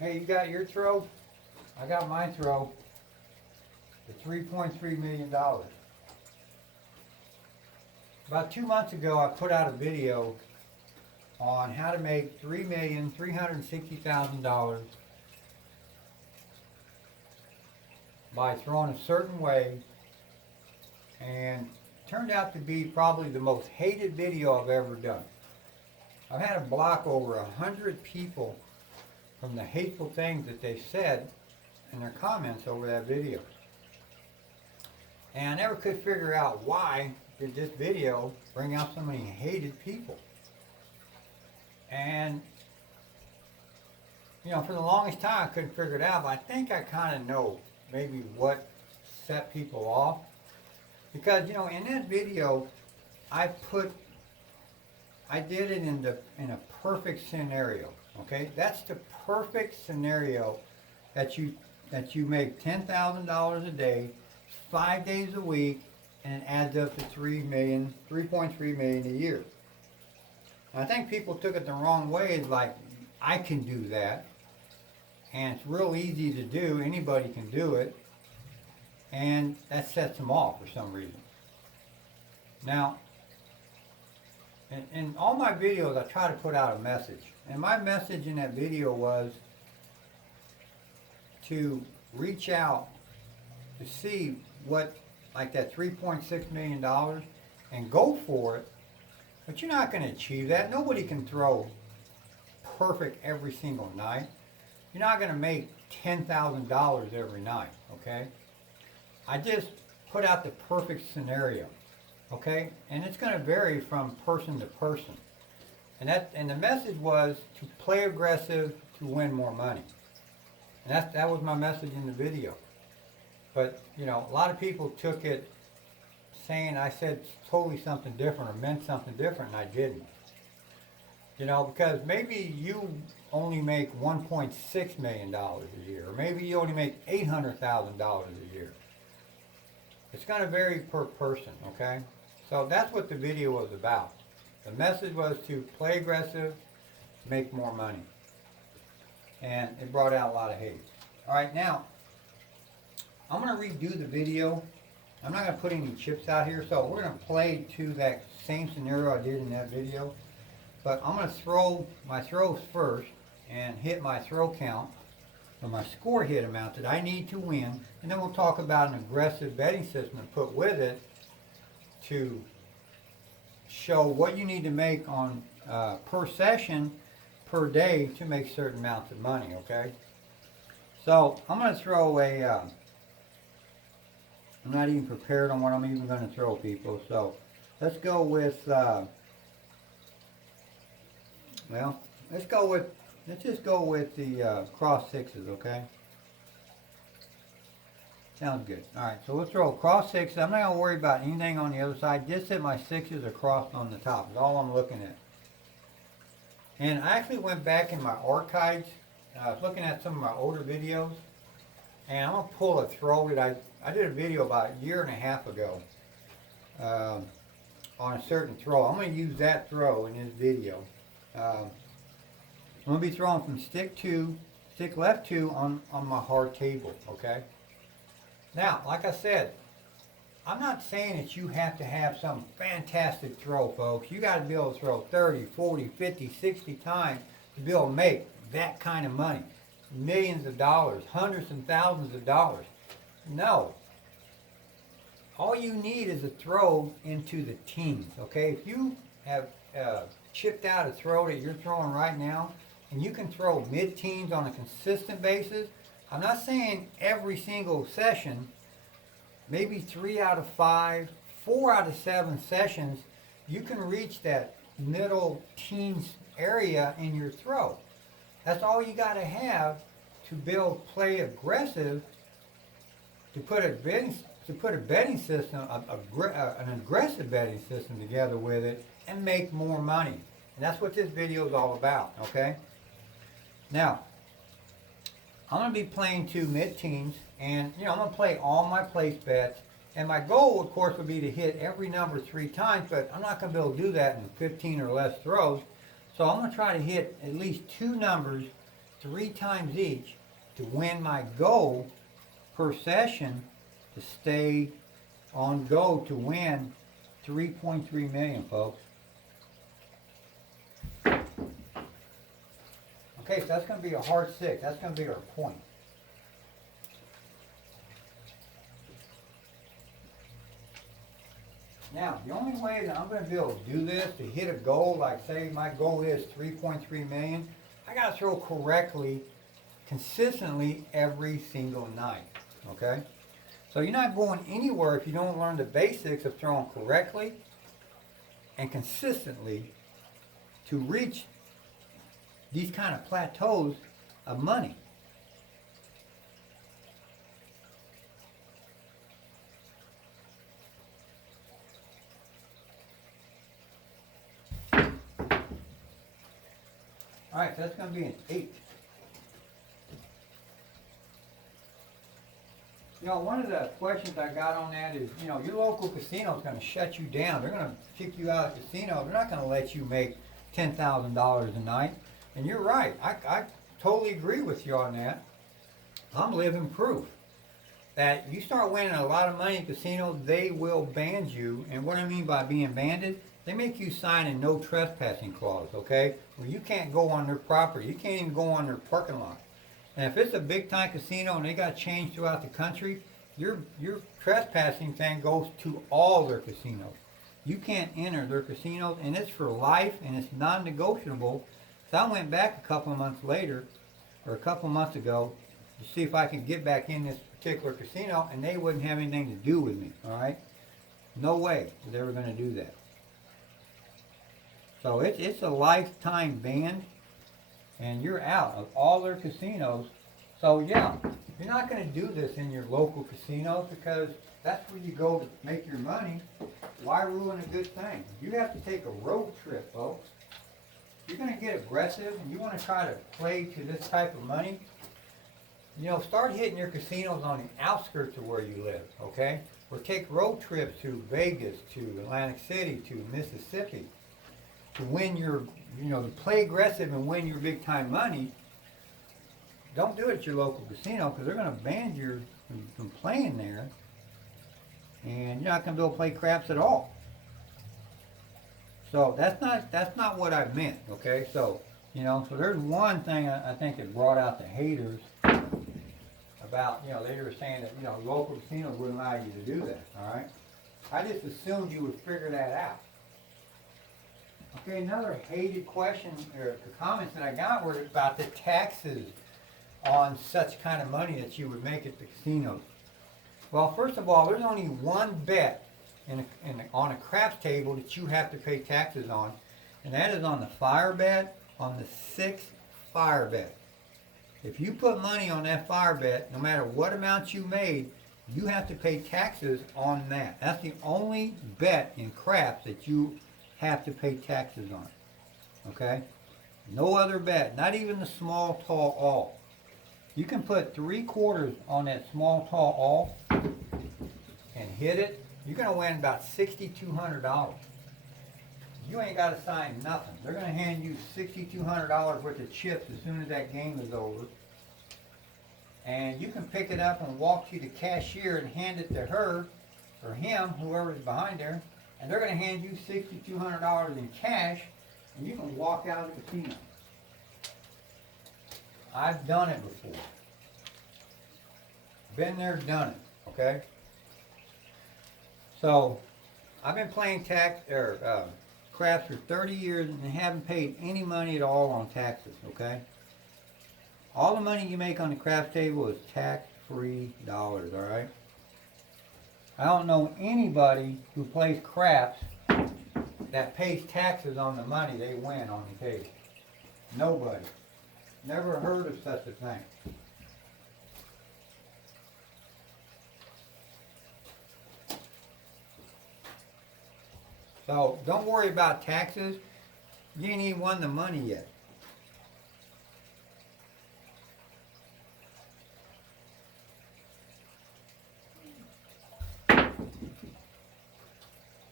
Hey, you got your throw? I got my throw. The $3.3 million. About 2 months ago, I put out a video on how to make $3,360,000 by throwing a certain way, and it turned out to be probably the most hated video I've ever done. I've had to block over 100 people from the hateful things that they said in their comments over that video. And I never could figure out why did this video bring out so many hated people. And, you know, for the longest time I couldn't figure it out, but I think I kind of know maybe what set people off. Because, you know, in that video, I did it in a perfect scenario. Okay, that's the perfect scenario that you make $10,000 a day, 5 days a week, and it adds up to $3.3 million a year. And I think people took it the wrong way. It's like, I can do that, and it's real easy to do. Anybody can do it, and that sets them off for some reason. Now, in all my videos, I try to put out a message. And my message in that video was to reach out to see what, like that $3.6 million, and go for it. But you're not going to achieve that. Nobody can throw perfect every single night. You're not going to make $10,000 every night, okay? I just put out the perfect scenario. Okay, and it's going to vary from person to person, and the message was to play aggressive to win more money, and that was my message in the video. But you know, a lot of people took it saying I said totally something different or meant something different, and I didn't. You know, because maybe you only make $1.6 million a year, or maybe you only make $800,000 a year. It's going to vary per person, okay? So that's what the video was about. The message was to play aggressive, make more money. And it brought out a lot of hate. Alright, now, I'm going to redo the video. I'm not going to put any chips out here, so we're going to play to that same scenario I did in that video. But I'm going to throw my throws first and hit my throw count, or my score hit amount that I need to win. And then we'll talk about an aggressive betting system to put with it to show what you need to make on per session, per day, to make certain amounts of money, okay? So I'm going to throw I'm not even prepared on what I'm even going to throw, people. So let's go with, let's just go with the cross sixes, okay? Sounds good. Alright, so we'll throw cross sixes. I'm not going to worry about anything on the other side. Just hit my sixes across on the top. That's all I'm looking at. And I actually went back in my archives. I was looking at some of my older videos. And I'm going to pull a throw that I did a video about a year and a half ago on a certain throw. I'm going to use that throw in this video. I'm going to be throwing from stick left 2 on my hard table, okay? Now, like I said, I'm not saying that you have to have some fantastic throw, folks. You got to be able to throw 30, 40, 50, 60 times to be able to make that kind of money. Millions of dollars, hundreds and thousands of dollars. No. All you need is a throw into the teens, okay? If you have chipped out a throw that you're throwing right now, and you can throw mid-teens on a consistent basis, I'm not saying every single session, maybe 3 out of 5, 4 out of 7 sessions, you can reach that middle teens area in your throw. That's all you got to have to build play aggressive, to put a betting system, an aggressive betting system together with it, and make more money. And that's what this video is all about, okay? Now, I'm going to be playing to mid-teens, and I'm going to play all my place bets. And my goal, of course, would be to hit every number 3 times, but I'm not going to be able to do that in 15 or less throws. So I'm going to try to hit at least 2 numbers 3 times each to win my goal per session to stay on go to win 3.3 million, folks. Okay, so that's going to be a hard 6. That's going to be our point. Now, the only way that I'm going to be able to do this, to hit a goal, like say my goal is 3.3 million, I got to throw correctly, consistently every single night, okay? So you're not going anywhere if you don't learn the basics of throwing correctly and consistently to reach these kind of plateaus of money. Alright, so that's going to be an 8. You know, one of the questions I got on that is, you know, your local casino is going to shut you down. They're going to kick you out of the casino. They're not going to let you make $10,000 a night. And you're right. I totally agree with you on that. I'm living proof that you start winning a lot of money in casinos, they will ban you. And what I mean by being banned, they make you sign a no trespassing clause, okay? Where you can't go on their property. You can't even go on their parking lot. And if it's a big time casino and they got chains throughout the country, your trespassing thing goes to all their casinos. You can't enter their casinos, and it's for life, and it's non-negotiable. So I went back a couple of months later, or a couple of months ago, to see if I could get back in this particular casino, and they wouldn't have anything to do with me, all right? No way was they were going to do that. So it's a lifetime ban, and you're out of all their casinos. So yeah, you're not going to do this in your local casinos because that's where you go to make your money. Why ruin a good thing? You have to take a road trip, folks. If you're going to get aggressive and you want to try to play to this type of money, you know, start hitting your casinos on the outskirts of where you live, okay? Or take road trips to Vegas, to Atlantic City, to Mississippi. To win your, you know, to play aggressive and win your big time money. Don't do it at your local casino because they're going to ban you from playing there, and you're not going to be able to play craps at all. So that's not what I meant. Okay, so you know, so there's one thing I think that brought out the haters about, you know, they were saying that, you know, local casinos wouldn't allow you to do that. All right, I just assumed you would figure that out. Okay, another hated question or comments that I got were about the taxes on such kind of money that you would make at the casinos. Well, first of all, there's only one bet on a craps table that you have to pay taxes on, and that is on the fire bet, on the 6 fire bet. If you put money on that fire bet, no matter what amount you made, you have to pay taxes on that. That's the only bet in craps that you have to pay taxes on. Okay? No other bet, not even the small, tall all. You can put 3/4 on that small, tall all and hit it. You're going to win about $6,200. You ain't got to sign nothing. They're going to hand you $6,200 worth of chips as soon as that game is over. And you can pick it up and walk to the cashier and hand it to her or him, whoever's behind there, and they're going to hand you $6,200 in cash, and you can walk out of the casino. I've done it before. Been there, done it. Okay. So, I've been playing craps for 30 years and haven't paid any money at all on taxes. Okay. All the money you make on the craps table is tax-free dollars. All right. I don't know anybody who plays craps that pays taxes on the money they win on the table. Nobody. Never heard of such a thing. So don't worry about taxes. You ain't even won the money yet.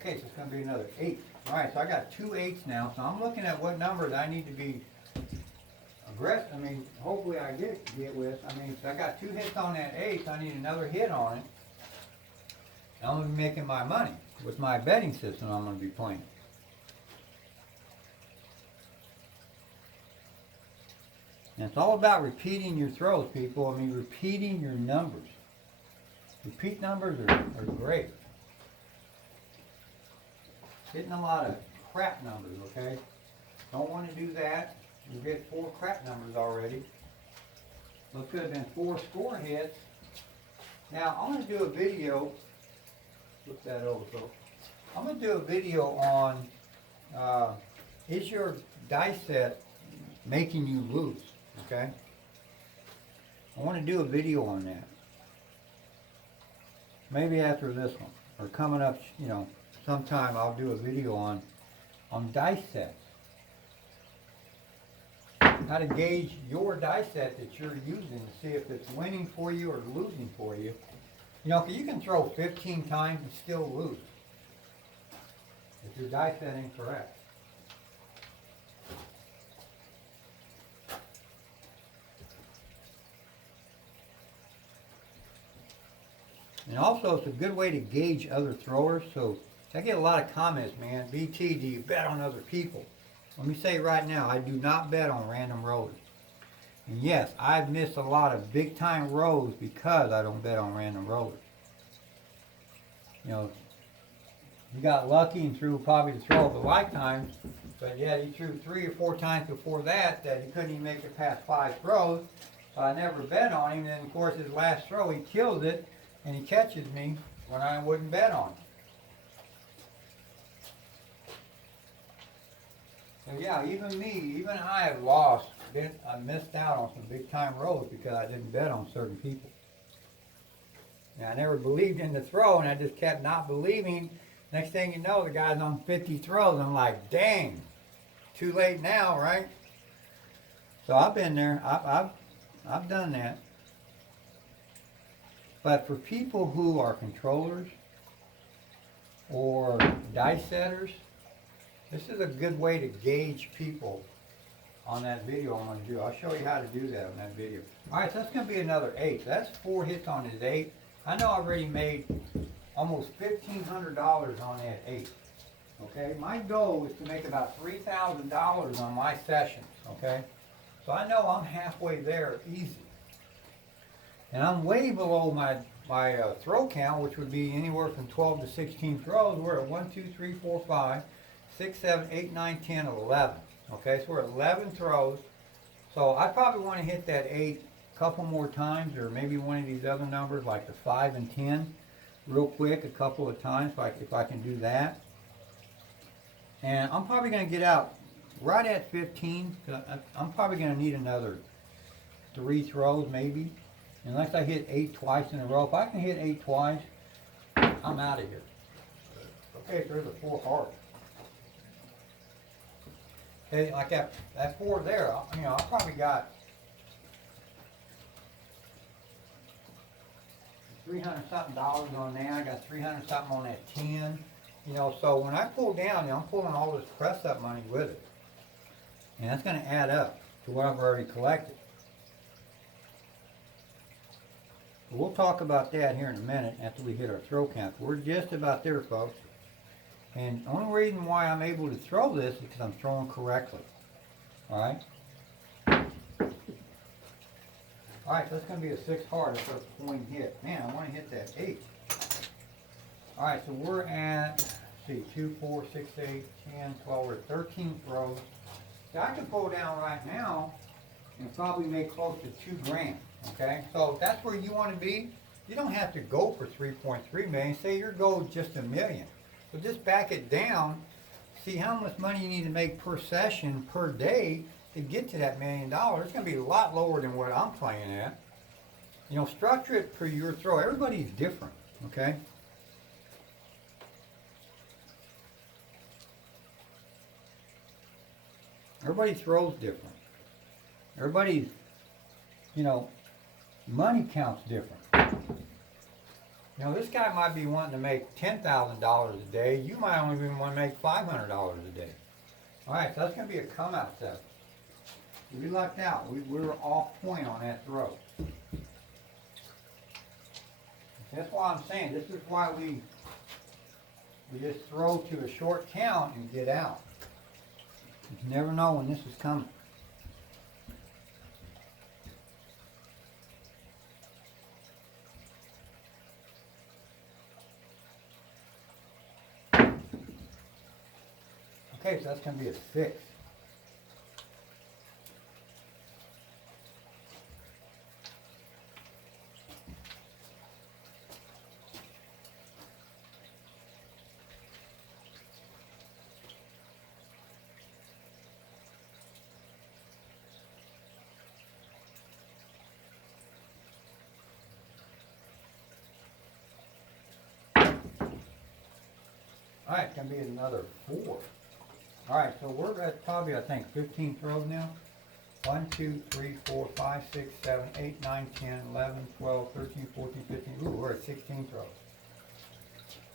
Okay, so it's going to be another 8. All right, so I got 2 8s now. So I'm looking at what numbers I need to be aggressive. I mean, hopefully I get with. I mean, if I got 2 hits on that ace, I need another hit on it. I'm going to be making my money with my betting system I'm going to be playing. And it's all about repeating your throws, people. I mean, repeating your numbers. Repeat numbers are great. Hitting a lot of crap numbers, okay? Don't want to do that. You get 4 crap numbers already. Those could have been 4 score hits. Now, I'm going to do a video. Flip that over, so I'm going to do a video on is your dice set making you lose, okay? I want to do a video on that. Maybe after this one, or coming up, you know, sometime I'll do a video on dice sets. How to gauge your dice set that you're using to see if it's winning for you or losing for you. You know, you can throw 15 times and still lose if your dice set ain't correct. And also, it's a good way to gauge other throwers. So I get a lot of comments, man. BT, do you bet on other people? Let me say right now, I do not bet on random rollers. And yes, I've missed a lot of big time rolls because I don't bet on random rollers. You know, you got lucky and threw probably the throw of a lifetime, but yeah, you threw 3 or 4 times before that he couldn't even make it past 5 throws. So I never bet on him. And then of course his last throw he kills it and he catches me when I wouldn't bet on him. So yeah, even I have lost. I missed out on some big time rolls because I didn't bet on certain people. And I never believed in the throw, and I just kept not believing. Next thing you know, the guy's on 50 throws. I'm like, dang, too late now, right? So I've been there. I've done that. But for people who are controllers or dice setters, this is a good way to gauge people on that video I'm going to do. I'll show you how to do that on that video. Alright, so that's going to be another 8. That's 4 hits on his 8. I know I already made almost $1,500 on that 8. Okay, my goal is to make about $3,000 on my sessions. Okay, so I know I'm halfway there easy. And I'm way below my throw count, which would be anywhere from 12 to 16 throws. We're at 1, 2, 3, 4, 5, 6, 7, 8, 9, 10, 11. Okay, so we're at 11 throws. So I probably want to hit that 8 a couple more times, or maybe one of these other numbers like the 5 and 10 real quick a couple of times if I can do that. And I'm probably going to get out right at 15. I'm probably going to need another 3 throws maybe. Unless I hit 8 twice in a row. If I can hit 8 twice, I'm out of here. Okay, so there's a 4 hard. Okay, like that 4 there, you know, I probably got 300 something dollars on that. I got 300 something on that 10. You know, so when I pull down, you know, I'm pulling all this press up money with it. And that's going to add up to what I've already collected. We'll talk about that here in a minute after we hit our throw count. We're just about there, folks. And the only reason why I'm able to throw this is because I'm throwing correctly. Alright? Alright, so that's going to be a 6 hard. That's a point hit. Man, I want to hit that 8. Alright, so we're at, let's see, 2, 4, 6, 8, 10, 12, we're at 13 throws. So I can pull down right now and probably make close to $2 grand. Okay, so if that's where you want to be. You don't have to go for 3.3 million. Say your goal is just $1 million. So just back it down. See how much money you need to make per session, per day to get to that $1 million. It's going to be a lot lower than what I'm playing at. You know, structure it per your throw. Everybody's different. Okay. Everybody throws different. Everybody's, you know, money counts different. You know, this guy might be wanting to make $10,000 a day. You might only even want to make $500 a day. All right, so that's going to be a come out set. We lucked out. We were off point on that throw. That's why I'm saying, this is why we just throw to a short count and get out. You never know when this is coming. Okay, so that's going to be a 6. All right, it's going to be another 4. All right, so we're at probably, I think, 15 throws now. 1, 2, 3, 4, 5, 6, 7, 8, 9, 10, 11, 12, 13, 14, 15. Ooh, we're at 16 throws.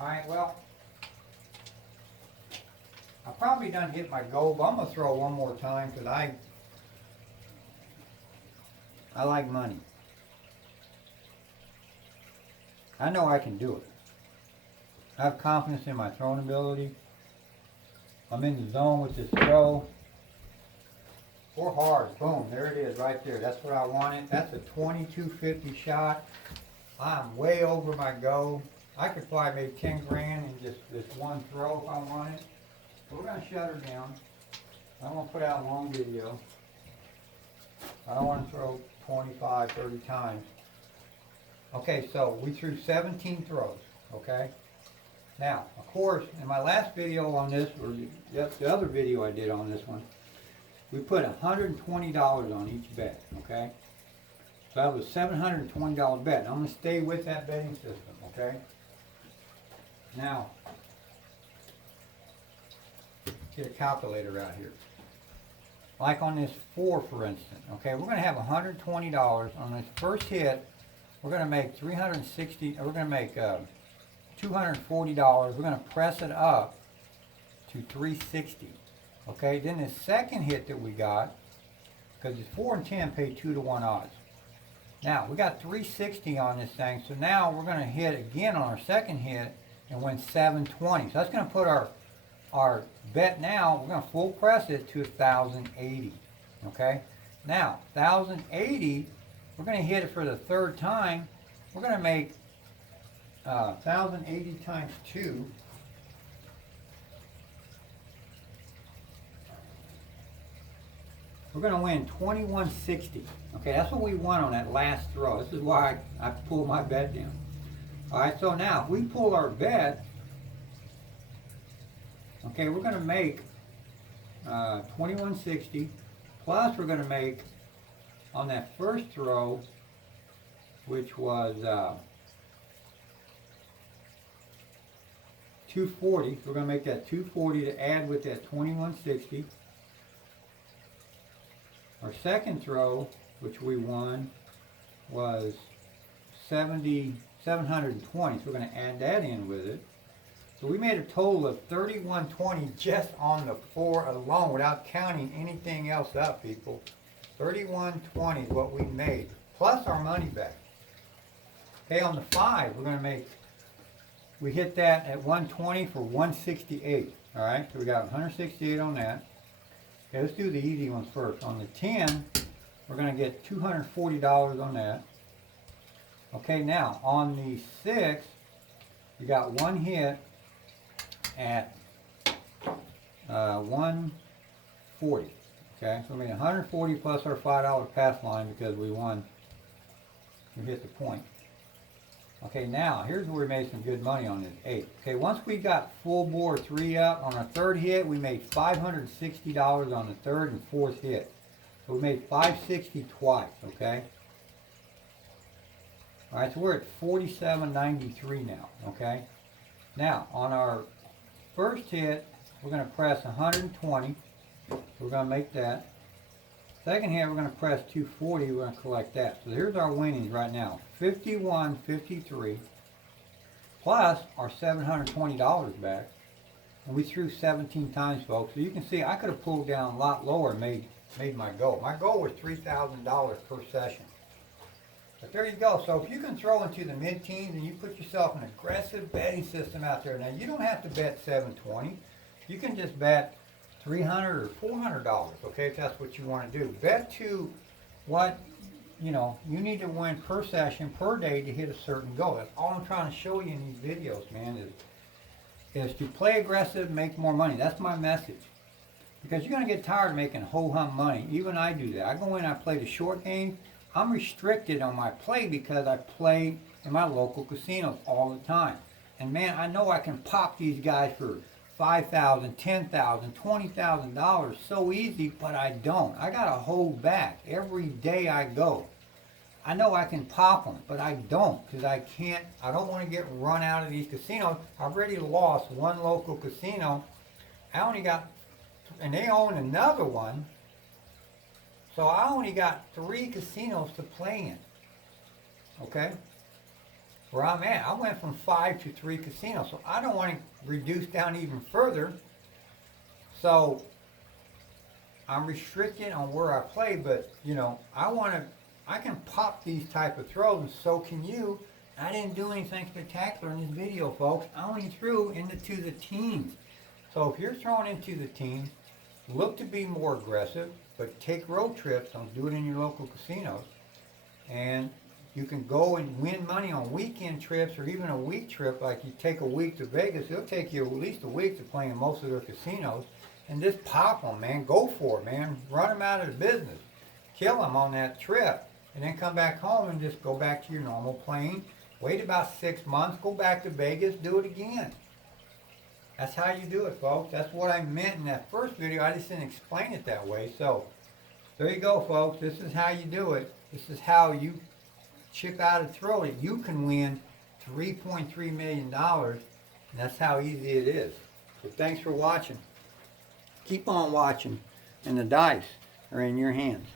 All right, well, I probably done hit my goal, but I'm going to throw one more time because I like money. I know I can do it. I have confidence in my throwing ability. I'm in the zone with this throw. 4 hard, boom, there it is right there. That's what I wanted. That's a 2250 shot. I'm way over my goal. I could probably make 10 grand in just this one throw if I wanted. So we're gonna shut her down. I don't want to put out a long video. I don't want to throw 25, 30 times. Okay, so we threw 17 throws, okay? Now, of course, in my last video on this, or the other video I did on this one, we put $120 on each bet, okay? So that was a $720 bet. I'm going to stay with that betting system, okay? Now, get a calculator out here. Like on this 4, for instance, okay? We're going to have $120 on this first hit. We're going to make $240. We're going to press it up to $360. Okay, then the second hit that we got, because it's 4 and 10 pay 2 to 1 odds. Now we got $360 on this thing, so now we're going to hit again on our second hit and win $720. So that's going to put our bet now. We're going to full press it to $1,080. Okay, now $1,080. We're going to hit it for the third time. We're going to make 1,080 times 2. We're going to win $21.60. Okay, that's what we won on that last throw. This is why I pulled my bet down. All right, so now if we pull our bet, okay, we're going to make $21.60 plus we're going to make on that first throw, which was $240. So we're going to make that $240 to add with that $21.60. Our second throw, which we won, was $720. So we're going to add that in with it. So we made a total of $31.20 just on the 4 alone, without counting anything else up, people. $31.20 is what we made, plus our money back. Okay, on the 5, we're going to make, we hit that at 120 for 168. All right, so we got 168 on that. Okay, let's do the easy ones first. On the 10, we're going to get $240 on that. Okay, now on the 6, you got one hit at 140. Okay, so we made 140 plus our $5 pass line because we won. We hit the point. Okay, now here's where we made some good money on this 8. Okay, once we got full bore 3 up on our third hit, we made $560 on the third and fourth hit. So we made $560 twice. Okay. All right, so we're at $47.93 now. Okay. Now on our first hit, we're going to press 120. So we're going to make that. Second hit, we're going to press 240. We're going to collect that. So here's our winnings right now. $51.53 plus our $720 back. And we threw 17 times, folks. So you can see I could have pulled down a lot lower and made made my goal. My goal was $3,000 per session. But there you go. So if you can throw into the mid-teens and you put yourself an aggressive betting system out there, now you don't have to bet 720. You can just bet $300 or $400, okay, if that's what you want to do. Bet to what, you know, you need to win per session, per day to hit a certain goal. That's all I'm trying to show you in these videos, man, is to play aggressive, make more money. That's my message. Because you're going to get tired of making ho-hum money. Even I do that. I go in, I play the short game. I'm restricted on my play because I play in my local casinos all the time. And man, I know I can pop these guys for $5,000, $10,000, $20,000 so easy, but I don't. I got to hold back every day I go. I know I can pop them, but I don't because I don't want to get run out of these casinos. I've already lost one local casino. I only got, and they own another one. So I only got 3 casinos to play in. Okay? Where I'm at. I went from 5 to 3 casinos. So I don't want to reduce down even further. So I'm restricted on where I play, but you know, I can pop these type of throws, and so can you. I didn't do anything spectacular in this video, folks. I only threw into the teens. So if you're throwing into the teens, look to be more aggressive, but take road trips. Don't do it in your local casinos. And you can go and win money on weekend trips or even a week trip. Like you take a week to Vegas, it'll take you at least a week to play in most of their casinos. And just pop them, man. Go for it, man. Run them out of the business. Kill them on that trip. And then come back home and just go back to your normal playing. Wait about 6 months. Go back to Vegas. Do it again. That's how you do it, folks. That's what I meant in that first video. I just didn't explain it that way. So, there you go, folks. This is how you do it. This is how you chip out a throw that you can win $3.3 million. And that's how easy it is. So, thanks for watching. Keep on watching. And the dice are in your hands.